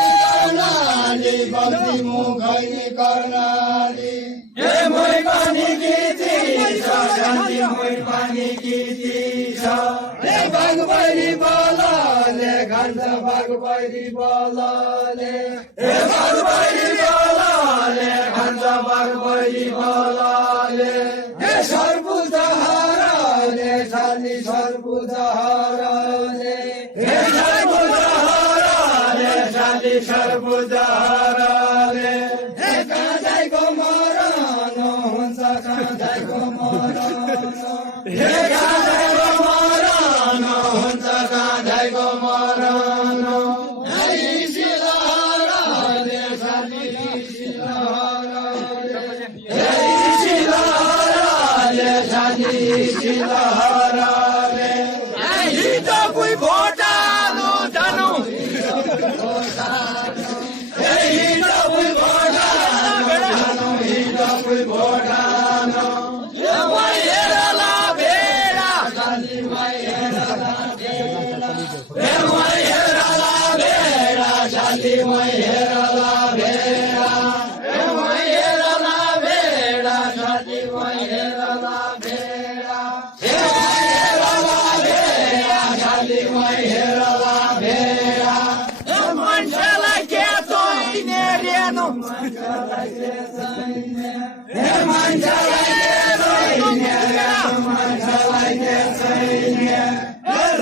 कर्णाली भक्ति मुखैनी कर्णाली हे मै पानी गीती शान्ति मै पानी गीती हे भगवती बोलाले घन्ट भगवती बोलाले हे भगवती बोलाले घन्ट भगवती बोलाले हे सर्वुजहाराले शान्ति सर्वुजहाराले हे सर्वुजहाराले शान्ति सर्वुजहाराले हे काँदैको मरण हुन्छ काँदैको मरण हे काँदैको मरण हुन्छ काँदैको मरण हे शिलहराले शान्ति शिलहराले हे शिलहराले शान्ति शिलहराले हिजो कोही भोटालो जानु हिजो कोही भोटालो जानु हिजो कोही भोटालो हेरला भेडा शान्ति हेरला भेडा हेरला भेडा शान्ति हेरला भेडा हेरला भेडा शान्ति हेरला भेडा हेरला भेडा मान्छेलाई के चाहिने रेनु मान्छेलाई के चाहिने मान्छेलाई के चाहिने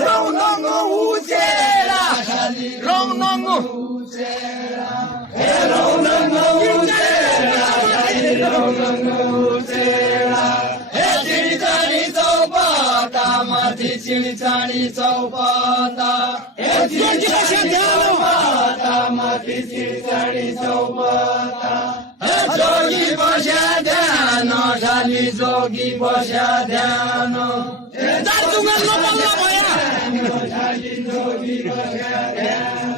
रौनङ्गो उचेरा रौनङ्गो उचेरा रौनङ्गो उचेरा रौनङ्गो उचेरा चिडिचाडी चौपता माथि चिडिचाडी चौपता चौपता माथि चिडिचाडी चौपता जोगी बस्या ध्यान शाली जोगी बस्या ध्यान जोगी बस्या ध्यान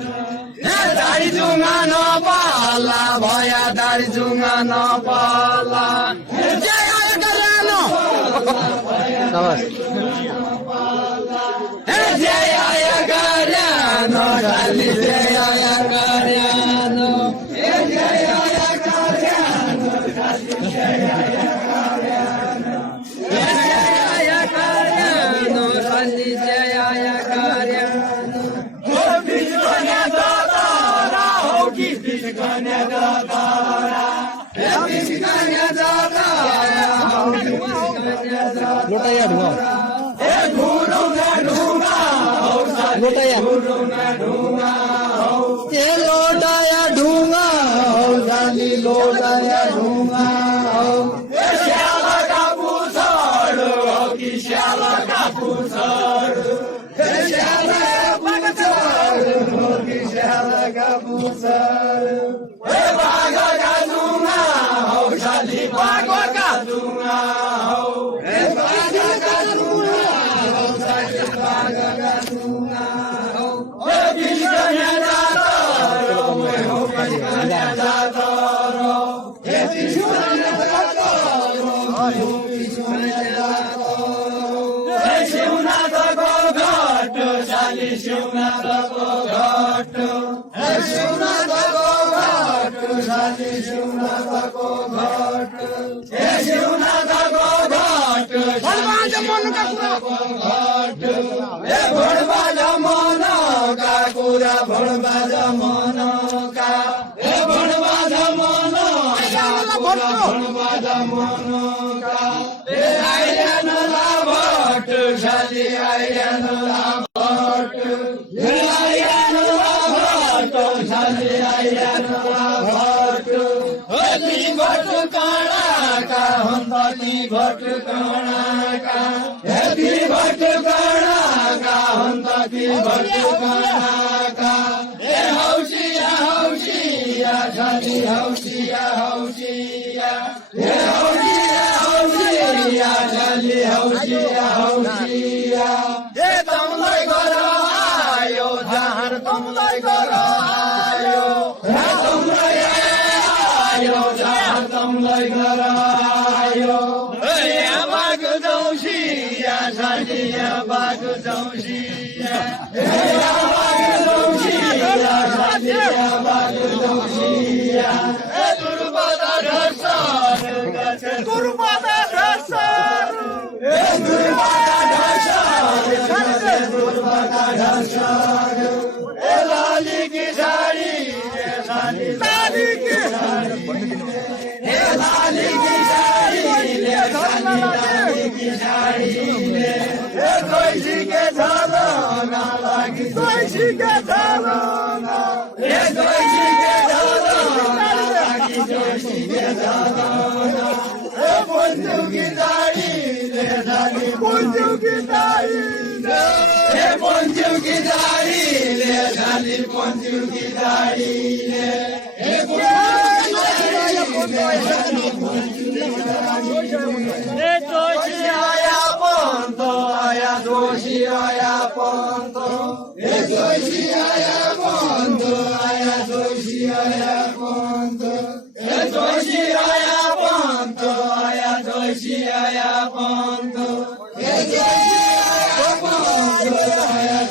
दाडी जुङ्गा नपाला भया दाडी जुङ्गा नपाला जय आय गर्यानो शाली जय आय गर्यानो जय आय गर्यानो शाली जय आय गर्यानो जय आय गर्यानो शाली जय आय गर्यानो हो बिस्कन्या दादारा हो कि बिस्कन्या दादारा हे बिस्कन्या दादारा हो कि बिस्कन्या दादारा हे गुरुङा ढुङ्गा हौ लोटाया गुरुङा ढुङ्गा हौ ए लोटाया ढुङ्गा हौ जाली लोटाया ढुङ्गा हौ ए श्यालका पुछाडु हौ कि श्यालका पुछाडु ए श्यालका पुछाडु हौ कि श्यालका पुछाडु ए बाघका ढुङ्गा हौ जाली बाघका ढुङ्गा हौ ए बाघका ढुङ्गा हौ जाली बाघका ढुङ्गा हौ ए बिस्कन्या जातर हौ बिस्कन्या जातर हौ ए बिस्कन्या जातर हौ बिस्कन्या जातर हौ ए शिवनाथको घाट शाली शिवनाथको घाट ए शिवनाथको घाट शाली शिवनाथको घाट ए शिवनाथको घाट भणबाज मनका घाट ए भणबाज मनका कुरा भणबाज मनका ए भणबाज मनका कुरा भणबाज मनका ए आइरानला भट शाली आइरानला भट ए आइरानला भट शाली आइरानला भट ती भट काणाका हन्त ती भट काणाका ती भट काणाका हन्त ती भट काणाका ए हौसिया हौसिया शाली हौसिया हौसिया ए हौसिया हौसिया शाली हौसिया हौसिया ए तमलाई गर आयो जहाँ तमलाई गर आयो तमलाई आयो जहाँ तमलाई गर आयो बाग जौसिया शाली बाग जौसिया बाग जौसिया पंचुकी दाढीले झाली पंचुकी दाढीले जोशी आया पंत आया जोशी आया पंत जोशी आया पंत आया जोशी आया पंत जोशी आया पंत आया जोशी आया पंत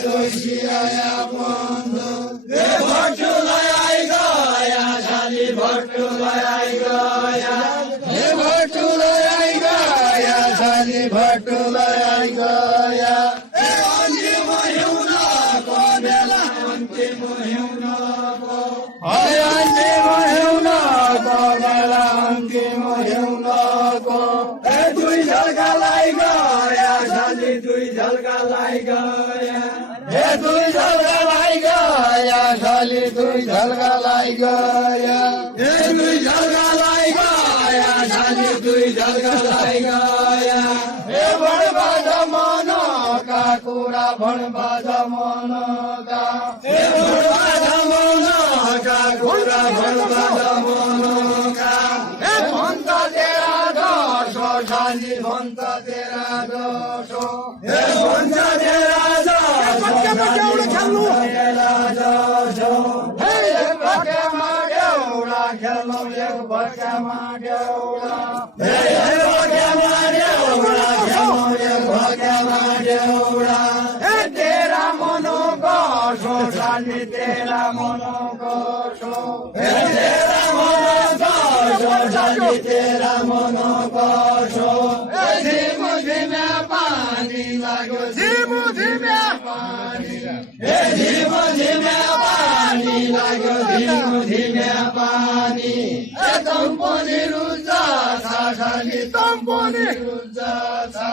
जोशी आया पंत भट्टुलाई गया झाली भट्टुलाई गया भट्टुलाई गया झाली भट्टुलाई गया अन्तिम हिउँदको बेला अन्तिम हिउँदको अन्तिम हिउँदको बेला अन्तिम हिउँदको दुई झल्कालाई गया झाली दुई झल्कालाई गया दुई झल्कालाई गया झाली दुई झल्कालाई गया दुई झल्कालाई गया झाली दुई झल्कालाई गया भणबाज मनका कुरा भणबाज मनका भणबाज मनका कुरा भणबाज मनका भन्छ तेरा दोषो झाली भन्छ तेरा दोषो भन्छ तेरा तेरा मनो गोशो झाली तेरा मनो गोशो तेरा मनो गोशो झाली तेरा मनो गोशो झिम झिम्या पानी लाग्यो झिम झिम्या पानी झिम झिम्या पानी लाग्यो झिम झिम्या पानी तम्पनी रुजा छा झाली तम्पनी रुजा छा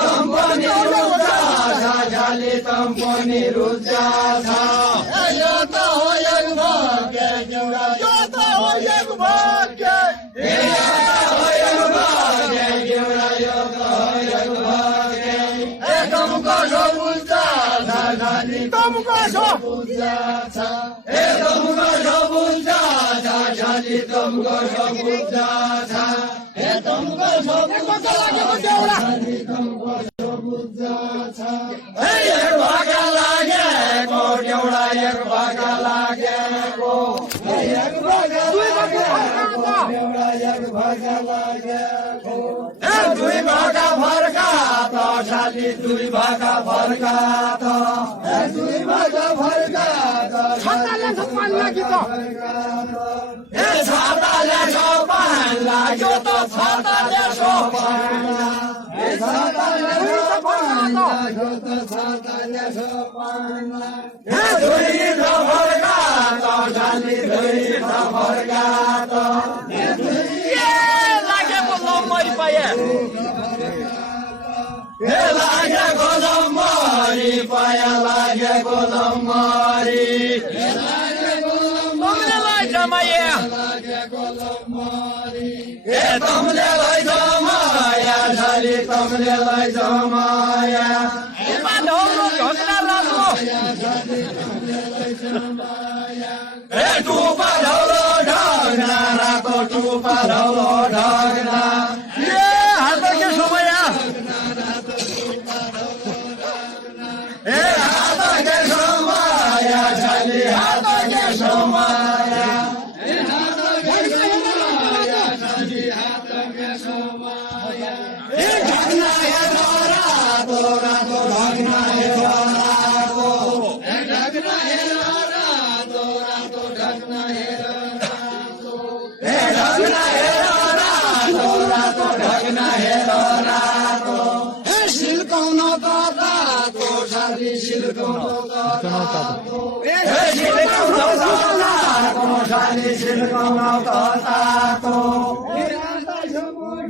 तम्पनी रुजा छा झाली तम्पनी रुजा छा यो त हो एक भाग्य एउटा यो त हो एक भाग्य यो त हो एक भाग्य एउटा यो त हो एक भाग्य तुमको सो बुझा छा झाली तुमको सो बुझा छा तुमको सो बुझा छा झाली तुमको सो बुझा छा तुमको सो बुझा झाली तुमको सो बुझा छा एक भागा लागेको एउटा एक भागा लागेको एक भागा लागेको एउटा एक भागा लागेको दुई भागा फर्का त झाली दुई भागा फर्का त दुई भागा फर्का त छाताले सपान लाग्यो त छाताले सपान लाग्यो त छाताले सपान छाताले सपान लाग्यो त छाताले सपान दुई फर्का त झाली दुई फर्का त लागेको लम्बरी पाए लागेको लम्बरी पाया लागेको लम्बरी तमलेलाई जमाए लागेको लम्बरी तमलेलाई जमाया झाली तमलेलाई जमाया टुपा ढौलो ढग्ना रातो टुपा ढौलो ढग्ना हात के समय हात के समय झाली हात के समय ढग्ना हेरो रातो रातो ढग्ना हेरो रातो ढग्ना हेरो रातो रातो ढग्ना हेरो ढग्ना हेरो रातो रातो ढग्ना हेरो रातो सिल्काउन त तातो झाली सिल्काउन त तातो सिल्काउन त तातो झाली सिल्काउन त तातो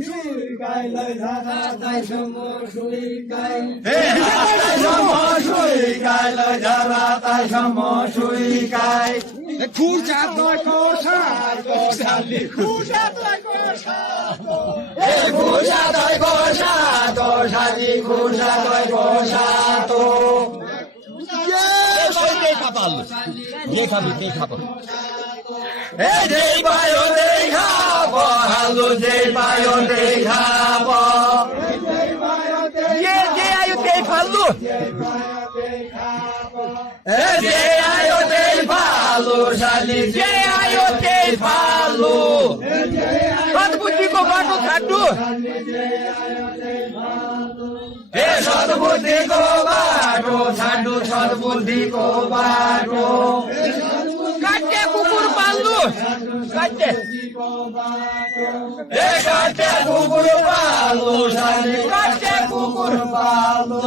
सुइकाइलाई झादा ताइसम्म सुइकाइ सुइकाइलाई झादा ताइसम्म सुइकाइ खुर्सादको साथको झाली खुर्सादको साथको खुर्सादको साथको झाली खुर्सादको साथको पाल्नु जे खाबी त्यही खाबो ए जय पायो त्यही खाब हालु जय पायो त्यही खाब जे आयो त्यही फाल्नु ए जे आयो त्यही फाल्नु साली जे आयो त्यही फाल्नु सद्बुद्धिको बाटो छाड्नु ए सद्बुद्धिको बाटो छाड्नु सद्बुद्धिको बाटो काटे कुकुर पाल्नु काटे ए काटे कुकुर पाल्नु साली काटे कुकुर पाल्नु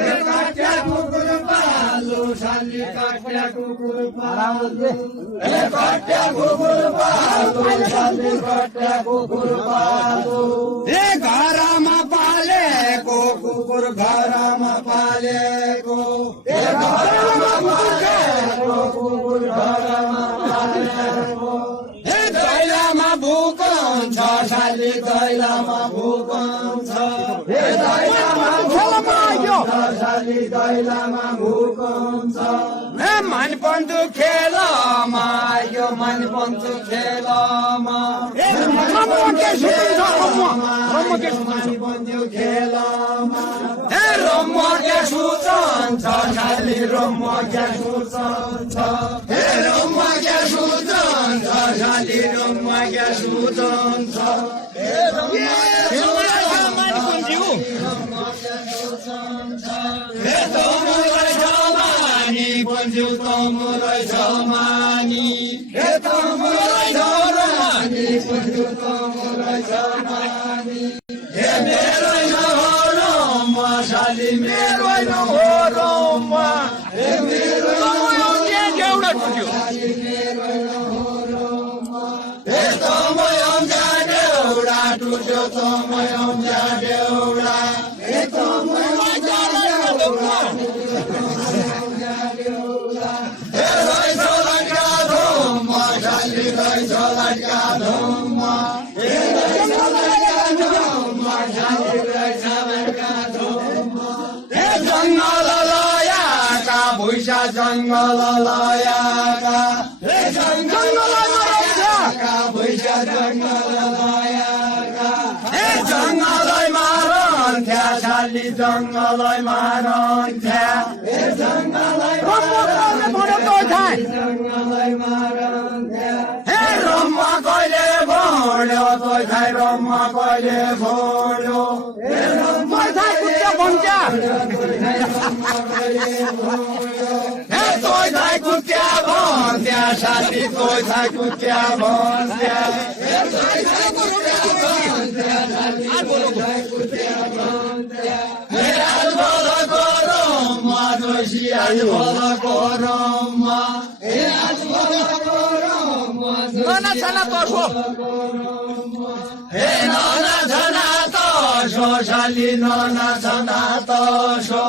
ए काटे कुकुर पाल्नु साली काटे कुकुर पाल्नु ए काटे कुकुर पाल्नु साली काटे कुकुर पाल्नु ए घरमा पालेको कुकुर घरमा पालेको ए घरमा पालेको कुकुर घरमा पालेको ए दैलामा भूकम्प छ साली दैलामा भूकम्प छ ए दैलामा भूकम्प छ साली दैलामा भूकम्प छ ए मन पन्तु खेलमा यो मन पन्तु खेलमा ए रम्म के खेलमा ए रम्म के सुचन छ साली रम्म के सुचन छ ए रम्म के सुचन छ साली रम्म के सुचन छ ए तमुलाई जमानी बन्जु तमुलाई जमानी ए तमुलाई जमानी बन्जु तमुलाई जमानी ए मेरो नहोरमा साली मेरो नहोरमा ए मेरो एउटा टुट्यो ए तमयम जाडेउडा टुट्यो तमयम जाडेउडा ए तमयम जाडेउडा ए राई झलका धुम्मा साली राई झलका धुम्मा ए राई झलका धुम्मा साली राई झलका धुम्मा ए जङ्गल लयाका भुइसा जङ्गल लयाका ए जङ्गल लयाका भुइसा जङ्गल लयाका ए जङ्गलै मारन्थ्या साली जङ्गलै मारन्थ्या ए जङ्गलै जङ्गलै मारन्थ्या ए रम्मा कहिले भण्यो तोइ खाइ रम्मा कहिले भण्यो ए रम्मा कहिले भण्यो ए तोइ खाइ कुट्या भन्थ्या साली तोइ खाइ कुट्या भन्थ्या ए तोइ खाइ कुट्या भन्थ्या साली तोइ खाइ कुट्या भन्थ्या ए आज भल गरममा जोसी आज भल गरममा ए आज भल गरममा नाना छाना तर्सो ए नाना छाना तर्सो साली नाना छाना तर्सो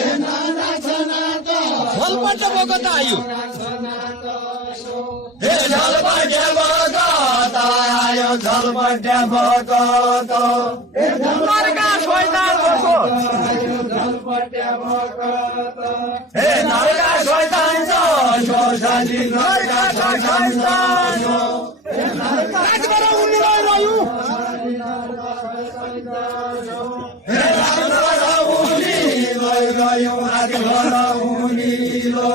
ए नाना छाना तर्सो झलपट्ट बगत आयो ए झलपट्ट बगत आयो झलपट्ट बगत ए नरका शैतान तर्सो झलपट्ट बगत ए नरका शैतान तर्सो साली नरका शैतान तर्सो ए नरका रातभर उनीलाई रह्यो ए रातभर उनीलाई रह्यो रातभर उनीलो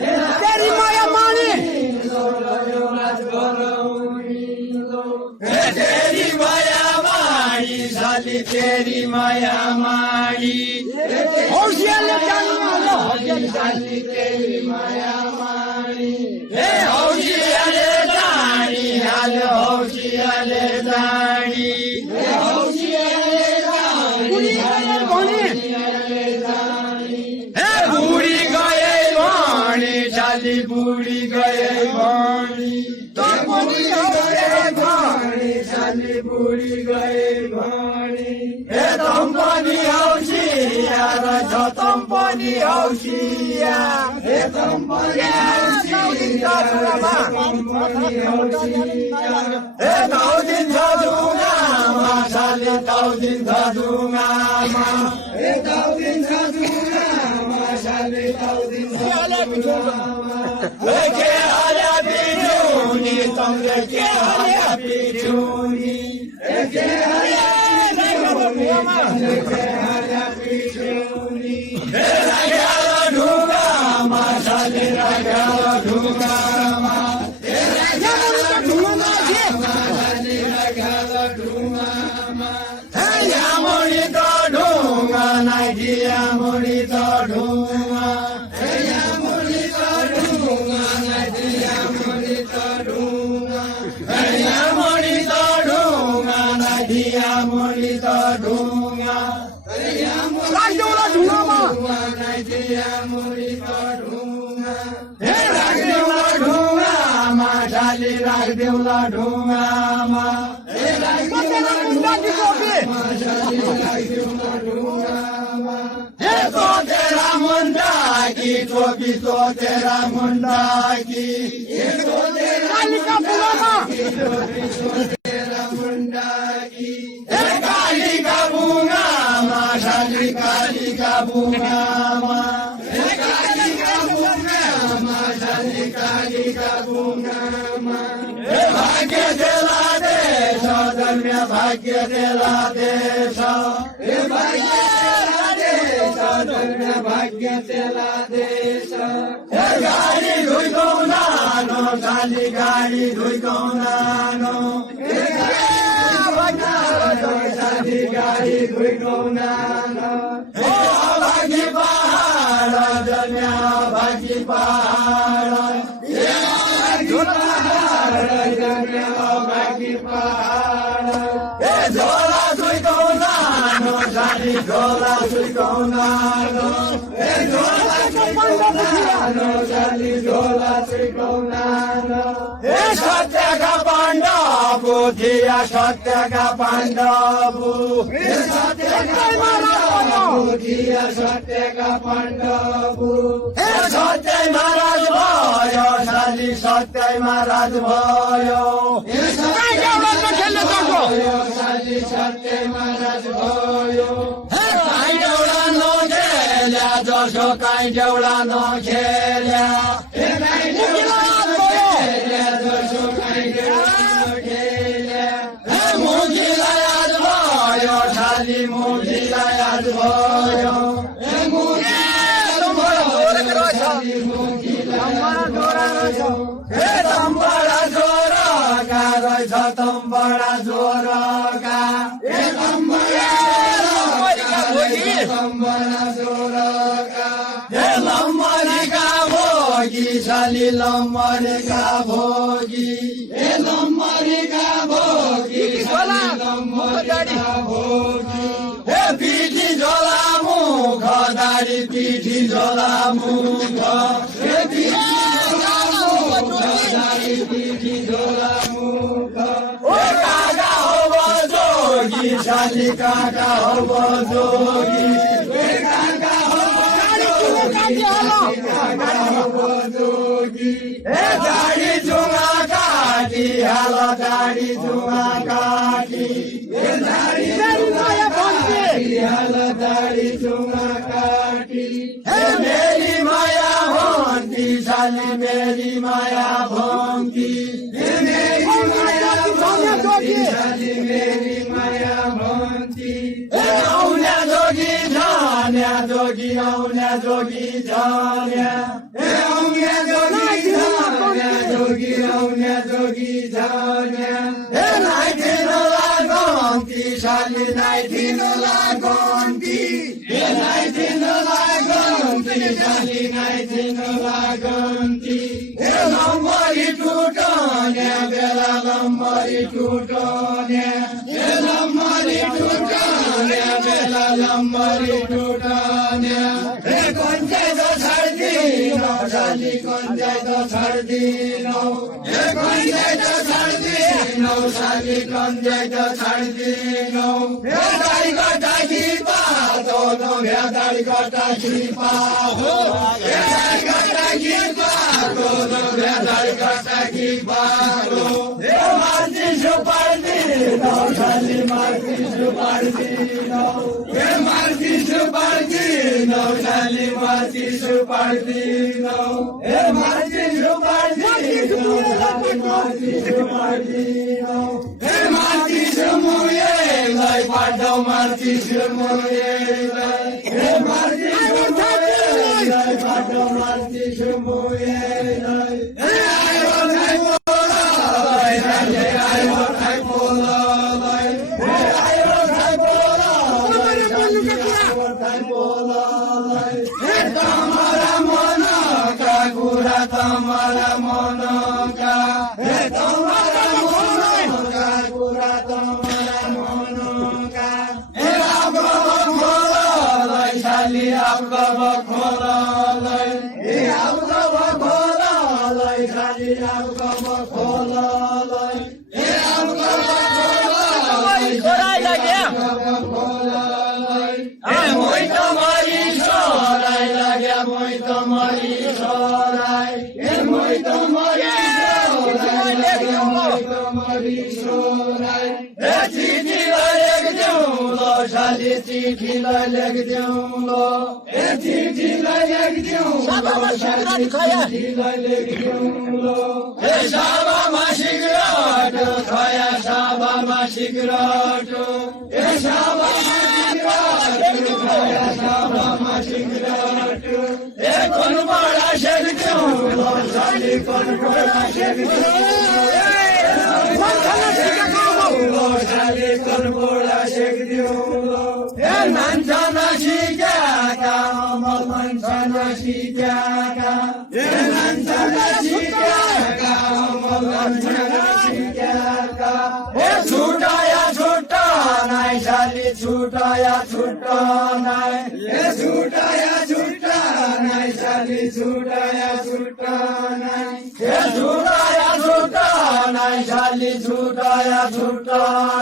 तेरी माया माने तेरी माया माडी साली तेरी माया माडी हौसियाले जान्नु साली तेरी माया माडी ए हौसियाले जानी हाल्यो हौसियाले जानी ए हौसियाले जानी ए बुढी गए भणी साली बुढी गए भणी बुढी गए भणी साली बुढी गए भणी ए तम पनि हौसिया र तम पनि हौसिया ए तम पनि हौसिया ए ताउदिन छ ढुङ्गामा साली ताउदिन छ ढुङ्गामा ए ताउदिन छ ढुङ्गामा साली ताउदिन छ ढुङ्गामा Ke haya pituni, tongre ke haya pituni. Ke haya pituni, ke haya pituni. Ragala dhunga ma, shali ragala dhunga ma. Ragala dhunga ma, shali ragala dhunga ma. Yamuni to dhunga, nai diya muni to dhunga. Yamuni to dhunga, nai diya muni to dhunga. Yamuni to dhunga, nai diya muni to dhunga. রাজদেওলা ঢুঙামা Nai diya muni to dhunga. Ragdeula dhunga ma, shali ragdeula dhunga ma. কতেলা Munda কি করবে तो तेरा मुंडा की टोपी तो तेरा मुंडा की কালিকা বুড়ামা तेरा मुंडा की काली का बूंगा माँ शाली काली का बूंगा माँ काली का बूंगा माँ शाली काली का बूंगा माँ भाग्य दिला देश धर्म भाग्य दिला देश भाग्य भाग्य तेला देश गाडी धुइको नानो खाली गाडी धुइको नानो खाली गाडी धुइको नानो भागी पहाड जन्या भागी पहाड भागी पहाड झोला धुइको नानो खाली झोला धुइको नानो झोला धुइको नानो खाली झोला धुइको नानो सत्यका पाण्डव थिया सत्यका पाण्डव सत्यका पाण्डव थिया सत्यका पाण्डव सत्य महाराज भयो शाली सत्य महाराज भयो शाली सत्य महाराज भयो देउला नखेल्या जसो काहीँ देउला नखेल्या जसो काहीँ देउला नखेल्या मुखीलाई आज भयो शाली मुखीलाई आज भयो तम्बडा जोरका रहेछ तम्बडा जोरका तम्बडा जोरका लम्बरीका भोगी शाली लम्बरीका भोगी लम्बरीका भोगी लम्बरीका भोगी पिठी झोला मुख दाडी पिठी झोला मुख पिठी झोला मुख काका हो जोगी शाली काका हो जोगी काका हो जोगी दाडी जुमा काटी हाल दाडी जुमा काटी दाडी हाल दाडी जुमा काटी मेरी माया भोंती शाली मेरी माया भोंती मेरी माया भोंती शाली मेरी माया भोंती औन्या जोगी झान्या जोगी औन्या जोगी झान्या औन्या जोगी झान्या जोगी औन्या जोगी झान्या नाइ थिन लागन्ती शाली नाइ थिन लागन्ती नाइ थिन लागन्ती शाली नाइ थिन लागन्ती लम्बरी टुटन्या बेला लम्बरी टुटन्या लम्बरी टुटन्या बेला लम्बरी टुटन्या कन्जाइ त छाड्दिनौ शाली कन्जाइ त छाड्दिनौ कन्जाइ त छाड्दिनौ शाली कन्जाइ त छाड्दिनौ दाडी कटाकी पातो दाडी कटाकी पातो दाडी कटाकी पातो दाडी कटाकी पातो मान्छे सुपार्दी নাও শালি মারতি সুপারতি নাও এ মারতি সুপারতি নাও শালি মারতি সুপারতি নাও এ মারতি সুপারতি নাও শালি মারতি সুপারতি নাও এ মারতি সুমুয়ে লাই পাডাও মারতি সুমুয়ে লাই এ মারতি সুমুয়ে লাই পাডাও মারতি সুমুয়ে লাই এ আইও নাই পোলা লাই আইও নাই পোলা লাই এ আইও নাই পোলা লাই আইও নাই পোলা লাই এ তোমারা মনা কাকুরা তোমারা মনা কা এ তোমারা মনা কাকুরা তোমারা মনা কা এ আপগো খোলা লাই শালি আপগো খোলা লাই এ আপগো খোলা লাই শালি আপগো খোলা লাই এ আপগো খোলা লাই সরাই লাগে খোলা লাই এ মই তোমারি সরাই লাগে মই তোমারি সরাই এ মই তোমারি সরাই লাগে মই তোমারি সরাই এ চিঠি লাগ দেউলো শালি চিঠি লাগ দেউলো এ চিঠি লাগ দেউলো শালি চিঠি লাগ দেউলো এ সাবা মাসিক রাট খায়া সাবা মাসিক রাট এ সাবা মাসিক রাট খায়া সাবা মাসিক রাট এ কোন বড়া শেখ দেউলো শালি কোন বড়া শেখ দেউলো শালি কোন বড়া শেখ দেউলো এ নানছানা শিকাকা আমল নানছানা শিকাকা এ নানছানা শিকাকা আমল নানছানা শিকাকা এ ছুটায়া ছুটা নাই শালি ছুটায়া ছুটা নাই এ ছুটায়া ছুটা নাই শালি ছুটায়া ছুটা নাই এ ছুটায়া ছুটা নাই শালি ছুটায়া ছুটা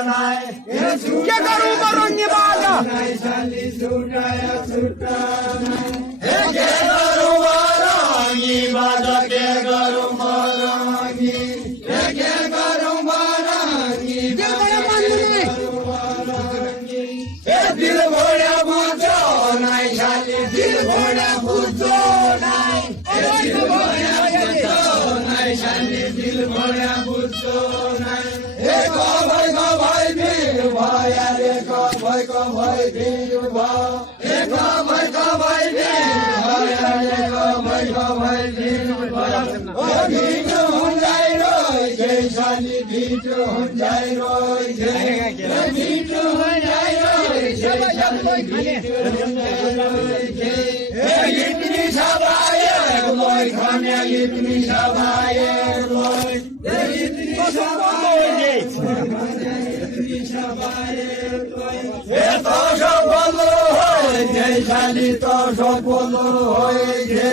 নাই এ কে করু বরণি বাজা নাই শালি ছুটায়া ছুটা নাই এ কে করু বরণি বাজা কে করু বরণি এ কে করু বরণি কে করে পান্ডুনি এ দিল ভরা বুঝো নাই শালি দিল ভরা বুঝো নাই এ দিল ভরা বুঝো নাই শালি দিল ভরা বুঝো নাই এ কো ভাই বীর ভাই আরে কো ভাই বীর ভাই এ কো ভাই বীর ভাই আরে কো ভাই বীর ভাই ও ভিট হন যাই রই যে শালি ভিট হন যাই রই যে ভিট হন যাই রই যে শালি ভিট হন যাই রই যে এ ইতনি সবায়ে লই খানে ইতনি সবায়ে লই এ ইতনি সবায়ে ইতনি সবায়ে লই এ তো সফল হই যে শালি তো সফল হই যে